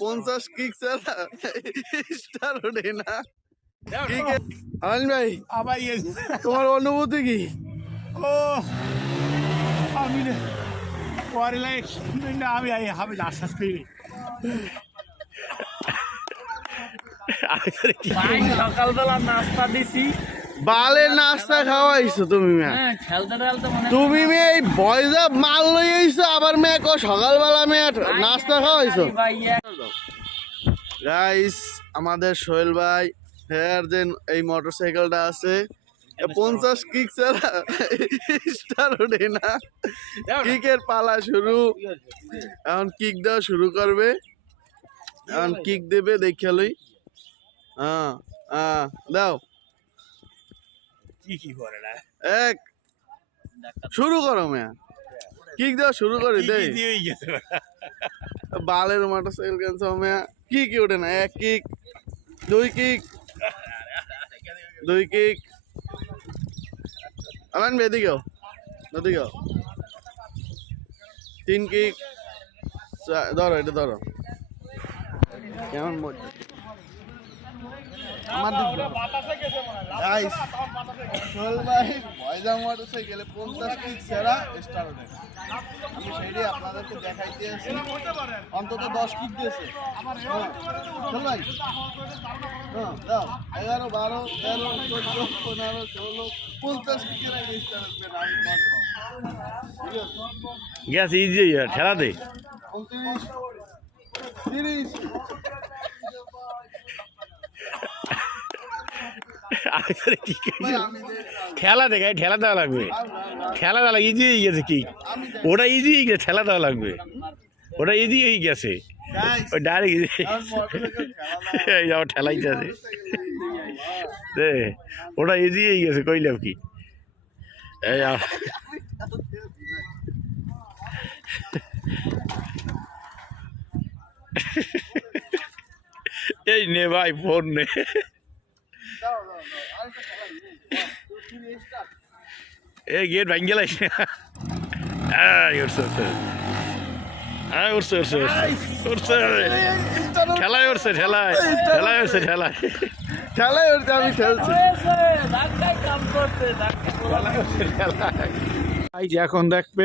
পঞ্চাশ কিক ছাড়া স্টার ওঠে না। ভাই আবার ইয়ে তোমার অনুভূতি কি? ও আমি পরে লাইক আমি আশ্বাস করি সকালবেলা নাস্তা দিছি। বালের নাস্তা খাওয়াইছো তুমি ম্যা হ্যাঁ মনে তুমি মেয়ে এই বয়সা মাল লই আইছো আবার মেয়ে কো সকালবেলা মেয়ে নাস্তা খাওয়াইছো। ভাইয়া গাইস আমাদের সোহেল ভাই হেয়ার দেন এই মোটরসাইকেলটা আছে। পঞ্চাশ কিক ছাড়া স্টার ওঠে। না কিকের পালা শুরু। এখন কিক দেওয়া শুরু করবে। এখন কিক দেবে দেখে লই। হ্যাঁ হ্যাঁ দাও। এক। শুরু করো মেয়া। কিক দেওয়া শুরু করে কি দে ক্যান্সার মেয়া? কি কি ওঠে না, এক কিক, দুই কিক দুই কিক। আমান এদিকেও এদিকেও তিন কিক। ধরো, এটা ধরো। কেমন মজা। আমার দিক দাও। Guys, সোহেল ভাই ভয়জা মোটরসাইকেলে পঞ্চাশ কিক ছাড়া স্টার ওঠে আমি সেটাই আপনাদেরকে অন্তত দশ কিক দিয়েছে। চল ভাই হ্যাঁ দাও এগারো বারো তেরো চোদ্দ পনেরো ষোলো পঞ্চাশ কিকের আগে স্টার উঠবে না আমি confirm। ঠিক আছে গ্যাস ইজি ঠেলা দে উনত্রিশ তিরিশ কি ঠেলা দে গাই ঠেলা দেওয়া লাগবে। ঠেলা দেওয়া ইজি হয়ে গেছে কি? ওটা ইজি হয়ে গেছে ঠেলা দেওয়া লাগবে। ওটা ইজি হয়ে গেছে। ওই ডাইরেক্ট এই যাও ঠেলাইতে আছে দে ওটা ইজি হয়ে গেছে কইলাম কি? এই এই নে ভাই ফোন নে। এই গেট ভাঙ গেলাইস এই উঠছে উঠছে। এই উঠছে উঠছে উঠছে। ঠেলায় উঠছে ঠেলায়। ঠেলায় উঠছে ঠেলায়। খেলাই উঠছে আমি খেলছি ঠেলায় ঠেলায়। এখন দেখবে